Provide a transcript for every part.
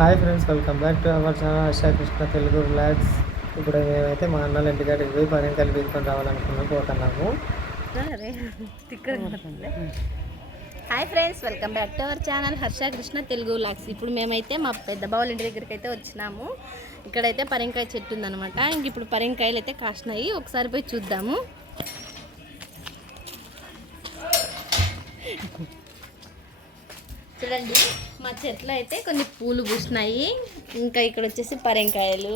Hi friends welcome back to our channel Harsha Krishna Telugu blogs ఇప్పుడు మేమైతే మా అన్నలు ఇంటికాడికి పోయి పని కలిపి తీసుకొని రావాలనుకున్నాం పోతున్నాము. Hi friends welcome back to our channel Harsha Krishna Telugu blogs ఇప్పుడు మేమైతే మా పెద్ద బావుల ఇంటి దగ్గరికి అయితే వచ్చినాము. ఇక్కడైతే పరింకాయ చెట్టు ఉందన్నమాట. ఇంక ఇప్పుడు పరింకాయలు అయితే కాసినాయి. ఒకసారి పోయి చూద్దాము. చూడండి మా చెట్లు అయితే కొన్ని పూలు పూసినాయి. ఇంకా ఇక్కడ వచ్చేసి పరింకాయలు.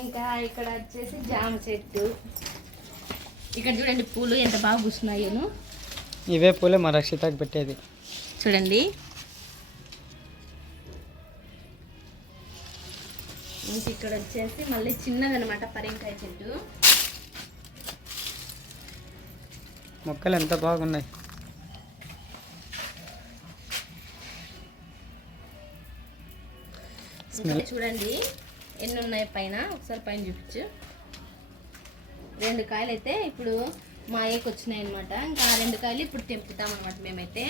ఇంకా ఇక్కడ వచ్చేసి జామ చెట్టు. ఇక్కడ చూడండి పూలు ఎంత బాగా పూసినాయోను. ఇవే పూలే మా రక్షితకి పెట్టేది. చూడండి. ఇంక ఇక్కడ వచ్చేసి మళ్ళీ చిన్నదనమాట పరింకాయ చెట్టు. మొక్కలు ఎంత బాగున్నాయి. ఇంకా చూడండి. ఎన్ని ఉన్నాయి పైన? ఒకసారి పైన చూపించు. రెండు కాయలు అయితే ఇప్పుడు మా అయ్యకి వచ్చినాయి అనమాట ఇంకా ఆ రెండు కాయలు ఇప్పుడు తెంపుతాం అనమాట మేమైతే.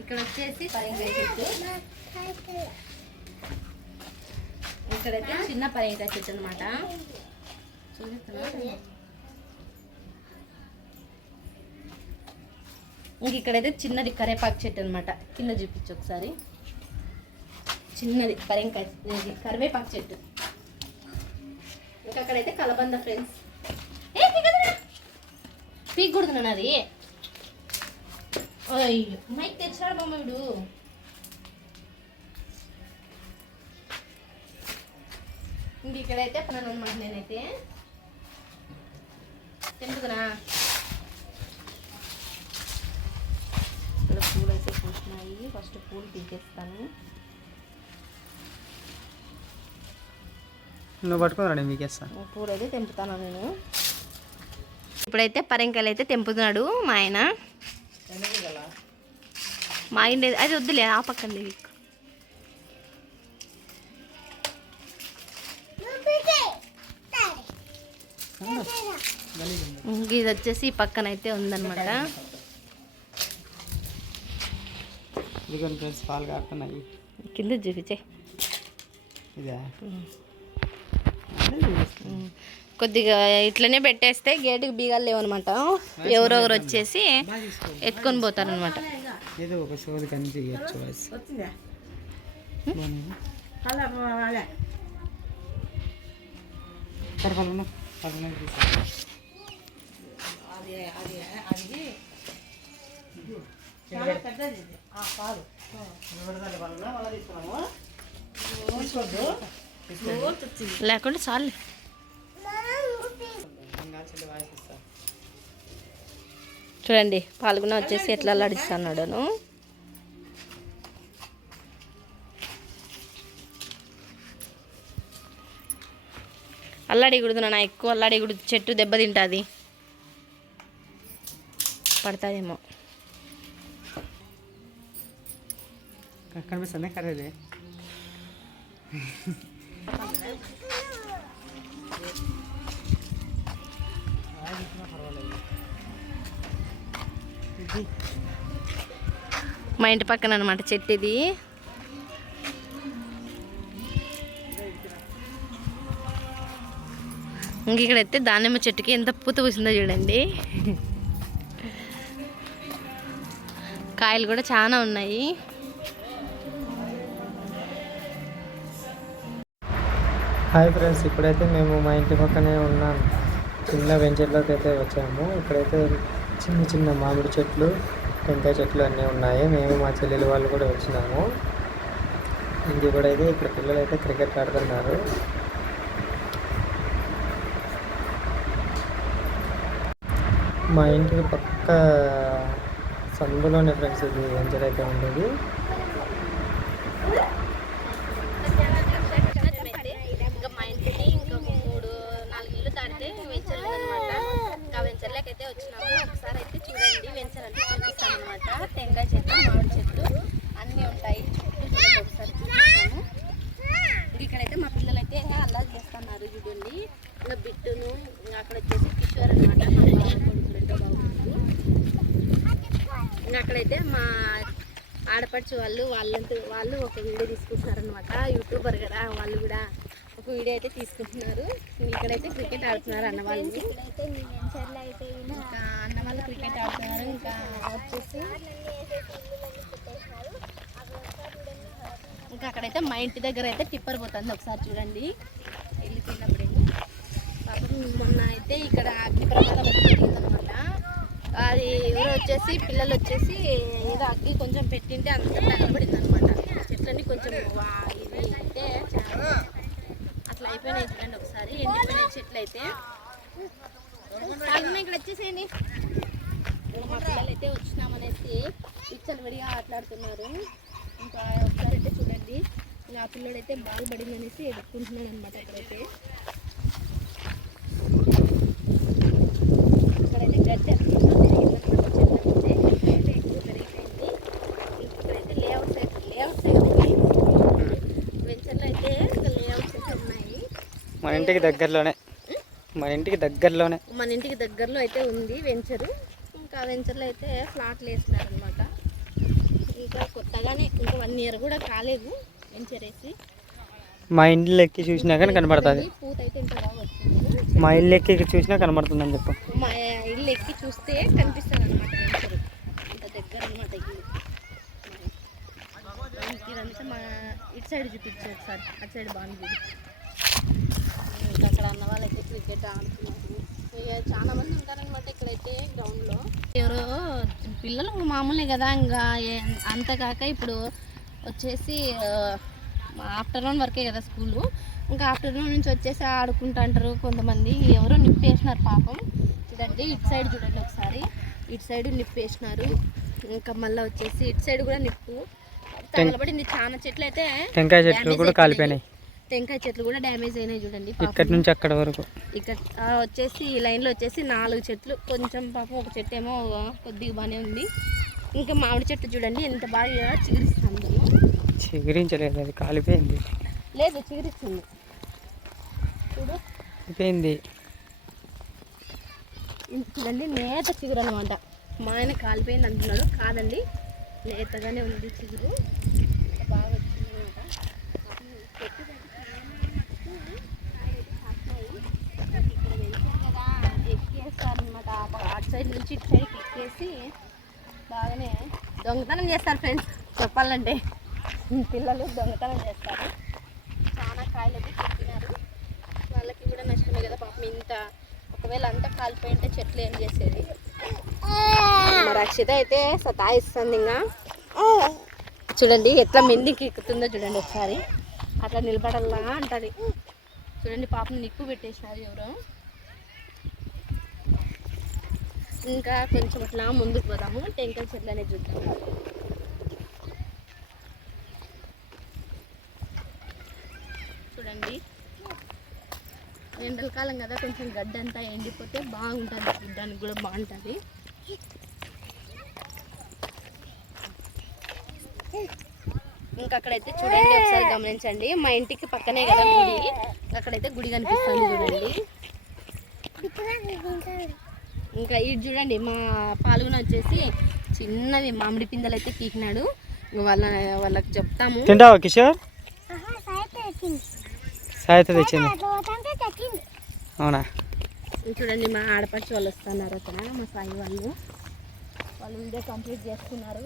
ఇక్కడ వచ్చేసి పరింకాయ చెట్టు. ఇక్కడైతే చిన్న పరింకాయ చెట్టు అనమాట చూపిస్తున్నా ఇంక ఇక్కడైతే చిన్నది కరేపాకు చెట్టు అనమాట కింద చూపించు ఒకసారి. చిన్నది పరింకాయ కరివేపాకు చెట్టు. ఇంకా అక్కడైతే కలబంద ఫ్రెండ్స్. ఏ పీకూడదు అది. అయ్యో మైక్ తెచ్చాడు బొమ్మ వీడు. ఇంక ఇక్కడైతే పనులు అనమాట నేనైతే. తెంపుకునా ఇక్కడ పూలు పూసినాయి ఫస్ట్ పూలు పీకేస్తాను నువ్వు పట్టుకుని మీకు వేస్తా. పూలు అయితే తెంపుతాను నేను. ఇప్పుడైతే పరంకాయలు అయితే తెంపుతున్నాడు మా ఆయన. మా ఆయన అది వద్దులే ఆ పక్కన లేవి ఇది వచ్చేసి అయితే ఉందన్నమాట. ఇదిగోండి ఫ్రెండ్స్ పాలు కాకున్నాయి కింద చూపించే. ఇదే? కొద్దిగా ఇట్లనే పెట్టేస్తే గేటుకి బీగాలు లేవన్నమాట ఎవరెవరు వచ్చేసి ఎత్తుకొని పోతారనమాట. ఏదో ఒక సోది కని చేయొచ్చు లేకుంటే చాలు చూడండి పాల్గొన వచ్చేసి ఎట్లా అల్లాడిస్తున్నాడు అల్లాడిగుడుదు నా ఎక్కువ అల్లాడిగుడు చెట్టు దెబ్బతింటుంది. పడుతుందేమో. కనిపిస్తుంది కర్రేది మా ఇంటి పక్కన అనమాట చెట్టు ఇది ఇంక ఇక్కడైతే దానిమ్మ చెట్టుకి ఎంత పూత పూసిందో చూడండి. కాయలు కూడా చాలా ఉన్నాయి. హాయ్ ఫ్రెండ్స్ ఇప్పుడైతే మేము మా ఇంటి పక్కనే ఉన్నాం చిన్న వెంచర్లోకి అయితే వచ్చాము. ఇక్కడైతే చిన్న చిన్న మామిడి చెట్లు టెంకాయ చెట్లు అన్నీ ఉన్నాయి. మేము మా చెల్లెలు వాళ్ళు కూడా వచ్చినాము. ఇంకా అయితే ఇక్కడ పిల్లలు అయితే క్రికెట్ ఆడుతున్నారు. మా ఇంటికి పక్క సందులోనే ఫ్రెండ్స్ ఇది వెంచర్ అయితే ఉండేది ఇంకా మా ఇంటికి ఇంకొక మూడు నాలుగు ఇల్లు దాటితే వెంచర్ అనమాట ఇంకా వెంచర్లోకి అయితే వచ్చినాము ఒకసారి అయితే చూడండి వెంచర్ అంటే చూపిస్తాను అనమాట టెంకాయ చెట్లు మామిడి చెట్లు అన్నీ ఉంటాయి చుట్టూ చూడండి ఒకసారి చూపిస్తాము ఇంక ఇక్కడైతే మా పిల్లలు అయితే ఇంకా అల్లాది చేస్తున్నారు చూడండి ఇంకా బిట్టును ఇంకా అక్కడ వచ్చేసి కిషోర్ అనమాట మా బావ కొడుకు రెండో బావ కొడుకు. ఇంకా అక్కడైతే మా ఆడపడుచు వాళ్ళు వాళ్ళంతా వాళ్ళు ఒక వీడియో తీసుకుంటున్నారనమాట యూట్యూబర్ కదా వాళ్ళు కూడా ఒక వీడియో అయితే తీసుకుంటున్నారు. ఇక్కడైతే క్రికెట్ ఆడుతున్నారు అన్న వాళ్ళు? ఇంకా అన్న వాళ్ళు క్రికెట్ ఆడుతున్నారు ఇంకా వచ్చేసి ఇంకా అక్కడైతే మా ఇంటి దగ్గర అయితే టిప్పర్ పోతుంది ఒకసారి చూడండి. వెళ్ళిపోయినప్పుడు పాపం మొన్న అయితే ఇక్కడ అగ్ని ప్రమాదం జరిగిందనమాట అది ఎవరు వచ్చేసి పిల్లలు వచ్చేసి ఏదో అగ్గి కొంచెం పెట్టింటే అంత తగలబడింది అనమాట చెట్లన్నీ కొంచెం ఇది అయితే చాలా అట్లా అయిపోయినాయి చూడండి ఒకసారి ఎండిపోయిన చెట్లు అయితే. ఇక్కడ వచ్చేసేయండి. మా పిల్లలు అయితే వచ్చినామనేసి పిచ్చలు విడిగా ఆటలాడుతున్నారు. ఇంకా ఒకసారి అయితే చూడండి. నా పిల్లడైతే పిల్లడు అయితే బాల్ ఎదుర్కొంటున్నాడు అనమాట ఇక్కడైతే గడ్డ ఎక్కువ పెరిగిందనమాట చెట్లయితే ఇక్కడైతే ఎక్కువ పెరిగిపోయింది ఇక్కడైతే లేఅవుట్స్ అయితే లేఅవుట్స్ అయితే ఉన్నాయి వెంచర్లో అయితే ఇంకా లేఅవుట్స్ అయితే ఉన్నాయి మన ఇంటికి దగ్గరలోనే. మన ఇంటికి దగ్గరలోనే. మన ఇంటికి దగ్గరలో అయితే ఉంది వెంచరు ఇంకా వెంచర్లో అయితే ఫ్లాట్లు వేస్తున్నారు అనమాట ఇంకా కొత్తగానే ఇంకా వన్ ఇయర్ కూడా కాలేదు వెంచర్ వేసి. మా ఇంట్లో ఎక్కి చూసినా కానీ కనబడుతుంది. పూత అయితే ఇంత బాగా వచ్చింది. మా ఇల్లు ఎక్కి చూసినా కనబడుతుందని చెప్పు. మా ఇల్లు ఎక్కి చూస్తే కనిపిస్తుంది అనమాట వెంచరు అంత దగ్గర అనమాట ఇదంతా మా ఇటు సైడ్ చూపించారు ఒకసారి. అటు సైడ్ బాగుంది ఇంకా అక్కడ అన్న వాళ్ళైతే క్రికెట్ ఆడుతున్నారు ఇక చాలా మంది ఉంటారనమాట ఇక్కడైతే గ్రౌండ్లో ఎవరో పిల్లలు మామూలే కదా ఇంకా ఏ- అంత కాక ఇప్పుడు వచ్చేసి ఆఫ్టర్నూన్ వరకే కదా స్కూలు. ఇంకా ఆఫ్టర్నూన్ నుంచి వచ్చేసి ఆడుకుంటా అంటారు కొంతమంది. ఎవరో నిప్పేసినారు పాపం. చూడండి ఇటు సైడ్ చూడండి ఒకసారి. ఇటు సైడ్ నిప్పేసినారు ఇంకా మళ్ళీ వచ్చేసి ఇటు సైడ్ కూడా నిప్పు. తగలబడింది. చాలా చెట్లు అయితే టెంకాయ చెట్లు కూడా. కాలిపోయినాయి. టెంకాయ చెట్లు కూడా డ్యామేజ్ అయినాయి చూడండి. ఇక్కడి నుంచి అక్కడ వరకు. ఇక్కడ వచ్చేసి ఈ లైన్లో వచ్చేసి నాలుగు చెట్లు. కొంచెం పాపం ఒక చెట్టు ఏమో కొద్దిగా బాగానే ఉంది. ఇంకా మామిడి చెట్టు చూడండి ఎంత బాగా చిగురిస్తుంది. చిగురించలేదు అది కాలిపోయింది. లేదు చిగురిస్తుంది. చూడు. ఇది చూడండి నేత చిగురు అనమాట మా ఆయన కాలిపోయింది అంటున్నాడు. కాదండి నేతగానే ఉంది చిగురు ఎంత బాగా వచ్చింది అనమాట చెట్టు ఇక్కడ వెళ్తారు కదా ఎక్కేస్తారు అనమాట అటు సైడ్ నుంచి ఇటు సైడ్ ఎక్కేసి బాగానే దొంగతనం చేస్తారు ఫ్రెండ్స్. చెప్పాలంటే పిల్లలు దొంగతనం చేస్తారు. చాలా కాయలు అయితే చెప్పినారు వాళ్ళకి కూడా నష్టమే కదా పాపం ఇంత ఒకవేళ అంతా కాలిపోయింటే చెట్లు ఏం చేసేది? రక్షిత అయితే సతాయిస్తుంది ఇంకా. చూడండి ఎట్లా మెందికి ఎక్కుతుందో చూడండి ఒకసారి. అట్లా నిలబడల్లా అంటది. చూడండి పాపం నిప్పు పెట్టేసినారు ఎవరో. ఇంకా కొంచెం అట్లా ముందుకు పోదాము. టెంకాయ చెట్లు అనేది చూద్దాం. చూడండి. ఎండల కాలం కదా కొంచెం గడ్డ అంతా ఎండిపోతే బాగుంటుంది. చూడ్డానికి కూడా బాగుంటుంది. ఇంకా అక్కడైతే చూడండి ఒకసారి గమనించండి. మా ఇంటికి పక్కనే కదా గుడి. అక్కడైతే గుడి కనిపిస్తుంది చూడండి. ఇంకా ఇది చూడండి మా పాల్గొన వచ్చేసి చిన్నవి మామిడి పిందెలు అయితే పీకినాడు వాళ్ళ వాళ్ళకి చెప్తాము. తింటావా కిషోర్? సాయిత తెచ్చింది. అవునా? చూడండి మా ఆడపడుచు వాళ్ళు వస్తున్నారు అక్కడ మా సాయి వాళ్ళు. వాళ్ళు వీడియో కంప్లీట్ చేస్తున్నారు.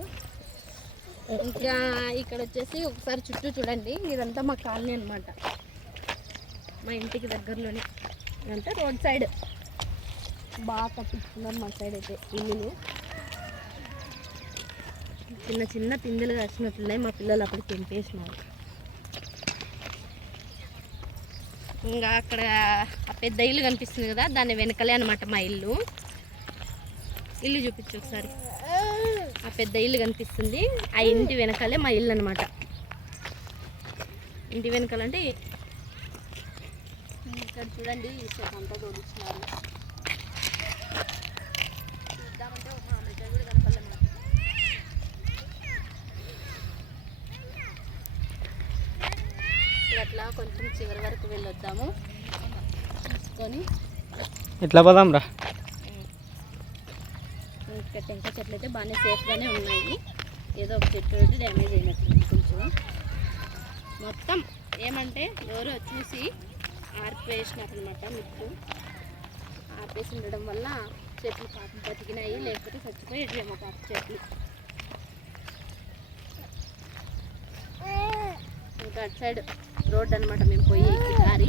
ఇంకా ఇక్కడ వచ్చేసి ఒకసారి చుట్టూ చూడండి ఇదంతా మా కాలనీ అనమాట మా ఇంటికి దగ్గరలోనే అంటే రోడ్ సైడ్. బాగా కట్టించుకున్నారు మా సైడ్ అయితే ఇల్లులు. చిన్న చిన్న పిందెలు కాసినట్లున్నాయి మా పిల్లలు అప్పుడు తెంపేసినారు. ఇంకా అక్కడ ఆ పెద్ద ఇల్లు కనిపిస్తుంది కదా దాని వెనకలే అనమాట మా ఇల్లు. ఇల్లు చూపించు ఒకసారి. ఆ పెద్ద ఇల్లు కనిపిస్తుంది. ఆ ఇంటి వెనకాలే మా ఇల్లు అనమాట ఇంటి వెనకాలంటే ఇక్కడ చూడండి ఈ చెట్టు అంతా తోడిస్తున్నారు చూద్దామంటే ఒక మామిడికాయ కూడా కనపడలేదు నాకు. అట్లా కొంచెం చివరి వరకు వెళ్ళొద్దాము. చూసుకొని ఇట్లా పోదాం రా? ఇక్కడ టెంకాయ చెట్లు అయితే బాగానే సేఫ్గానే ఉన్నాయి. ఏదో ఒక చెట్టు డ్యామేజ్ అయినట్టుంది కొంచెం. మొత్తం ఏమంటే ఎవరో చూసి ఆర్పేసినారనమాట మిట్టు. ఆర్పేసి ఉండడం వల్ల చెట్లు పాపం బతికినాయి లేకపోతే చచ్చిపోయేటివేమో పాప చెట్లు. ఇంకా అటు సైడ్ రోడ్ అనమాట మేము పోయి ఎక్కి దారి.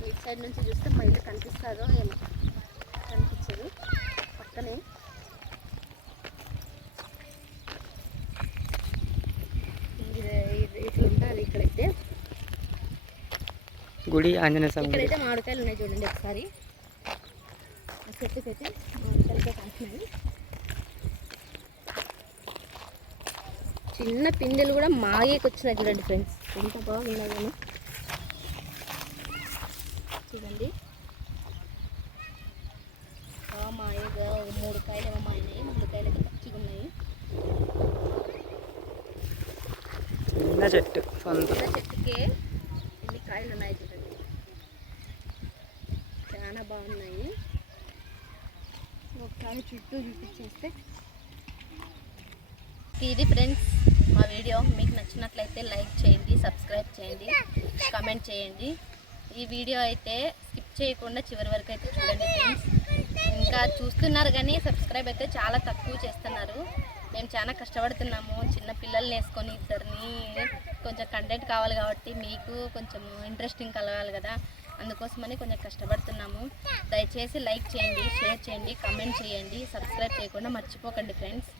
ఇటు సైడ్ నుంచి చూస్తే మా ఇల్లు కనిపిస్తుందో ఏమో. కనిపించదు. పక్కనే. ఇట్లా ఉంటుంది ఇక్కడైతే. గుడి ఆంజనేయ స్వామి ఇక్కడైతే మామిడికాయలు ఉన్నాయి చూడండి ఒకసారి. చెట్టుకైతే మామిడికాయలతో కాసినాయి. చిన్న పిందెలు కూడా మాగేకి వచ్చినాయి చూడండి ఫ్రెండ్స్. ఎంత బాగున్నాయి కానీ. చూడండి. బాగా మాయగా మూడు కాయలు ఏమో మాయినాయి మూడు కాయలు అయితే పచ్చిగా ఉన్నాయి. చిన్న చెట్టు చిన్న చెట్టుకే ఎన్ని కాయలు ఉన్నాయి చూడండి. చాలా బాగున్నాయి. ఒకసారి చుట్టూ చూపించేస్తే ఇది ఫ్రెండ్స్ మా వీడియో. మీకు నచ్చినట్లయితే లైక్ చేయండి సబ్స్క్రైబ్ చేయండి కమెంట్ చేయండి. ఈ వీడియో అయితే స్కిప్ చేయకుండా చివరి వరకు అయితే చూడండి ఫ్రెండ్స్. ఇంకా చూస్తున్నారు కానీ సబ్స్క్రైబ్ అయితే చాలా తక్కువ చేస్తున్నారు. మేము చాలా కష్టపడుతున్నాము. చిన్న పిల్లల్ని వేసుకొని ఇద్దరిని కొంచెం కంటెంట్ కావాలి కాబట్టి మీకు కొంచెం ఇంట్రెస్టింగ్ కలగాలి కదా. అందుకోసమని కొంచెం కష్టపడుతున్నాము. దయచేసి లైక్ చేయండి షేర్ చేయండి కమెంట్ చేయండి. సబ్స్క్రైబ్ చేయకుండా మర్చిపోకండి ఫ్రెండ్స్.